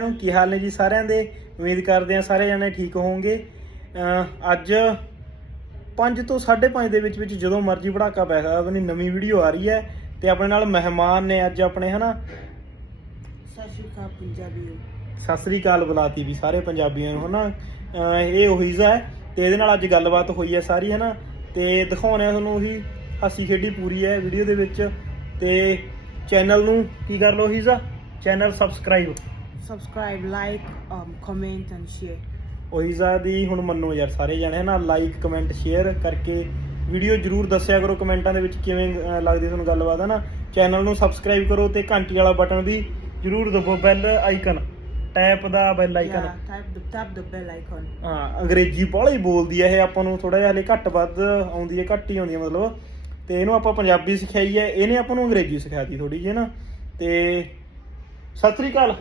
ਨੂੰ ਕੀ ਹਾਲ ਨੇ ਜੀ? ਸਾਰਿਆਂ ਦੇ ਉਮੀਦ ਕਰਦੇ ਹਾਂ ਸਾਰੇ ਜਣੇ ਠੀਕ ਹੋਵੋਗੇ। ਅੱਜ 5 ਤੋਂ 5:30 ਦੇ ਵਿੱਚ ਵਿੱਚ ਜਦੋਂ ਮਰਜ਼ੀ ਪੜਾਕਾ ਪੈ ਸਕਦਾ ਆਪਣੀ ਨਵੀਂ ਵੀਡੀਓ ਆ ਰਹੀ ਹੈ ਤੇ ਆਪਣੇ ਨਾਲ ਮਹਿਮਾਨ ਨੇ ਅੱਜ ਆਪਣੇ ਹਨਾ? ਸਤਿ ਸ਼੍ਰੀ ਅਕਾਲ ਪੰਜਾਬੀਓ ਸਤਿ ਸ੍ਰੀ ਅਕਾਲ ਬੁਲਾਤੀ ਵੀ ਸਾਰੇ ਪੰਜਾਬੀਆਂ ਨੂੰ ਹਨਾ? ਇਹ ਉਹੀਜ਼ਾ ਹੈ ਤੇ ਇਹਦੇ ਨਾਲ ਅੱਜ ਗੱਲਬਾਤ ਹੋਈ ਹੈ ਸਾਰੀ ਹਨਾ? ਤੇ ਦਿਖਾਉਣੇ ਆ ਤੁਹਾਨੂੰ ਉਹੀ ਹਾਸੀ ਖੇਡੀ ਪੂਰੀ ਹੈ ਵੀਡੀਓ ਦੇ ਵਿੱਚ ਤੇ ਚੈਨਲ ਨੂੰ ਕੀ ਕਰ ਲਓ ਉਹੀਜ਼ਾ channel subscribe. Subscribe like comment and share ਉਹੀਜ਼ਾ ਦੀ ਹੁਣ ਮੰਨੋ ਯਾਰ ਸਾਰੇ ਜਣੇ ਹਨਾ ਲਾਈਕ ਕਮੈਂਟ ਸ਼ੇਅਰ ਕਰਕੇ ਵੀਡੀਓ ਜਰੂਰ ਦੱਸਿਆ ਕਰੋ ਕਮੈਂਟਾਂ ਦੇ ਵਿੱਚ ਕਿਵੇਂ ਅਹ, ਲੱਗਦੀ ਤੁਹਾਨੂੰ ਗੱਲਬਾਤ ਹੈ ਨਾ ਚੈਨਲ ਨੂੰ ਸਬਸਕ੍ਰਾਈਬ ਕਰੋ ਤੇ ਘੰਟੀ ਵਾਲਾ ਬਟਨ ਵੀ ਜਰੂਰ ਦਬੋ bell icon tap the bell icon Yeah, type the tap the bell icon. ਹਾਂ ਅੰਗਰੇਜ਼ੀ ਬਾਹਲਾ ਹੀ ਬੋਲਦੀ ਹੈ ਇਹ ਆਪਾਂ ਨੂੰ ਥੋੜਾ ਜਿਹਾ ਹਲੇ ਘੱਟ ਵੱਧ ਆਉਂਦੀ ਹੈ ਘੱਟ ਹੀ ਆਉਂਦੀ ਹੈ ਮਤਲਬ। ਤੇ ਇਹਨੂੰ ਆਪਾਂ ਪੰਜਾਬੀ ਸਿਖਾਈ ਹੈ ਇਹਨੇ ਆਪਾਂ ਨੂੰ ਅੰਗਰੇਜ਼ੀ ਸਿਖਾਤੀ ਥੋੜੀ ਜਿਹੀ ਨਾ ਤੇ ਸਤਿ ਸ੍ਰੀ ਅਕਾਲ।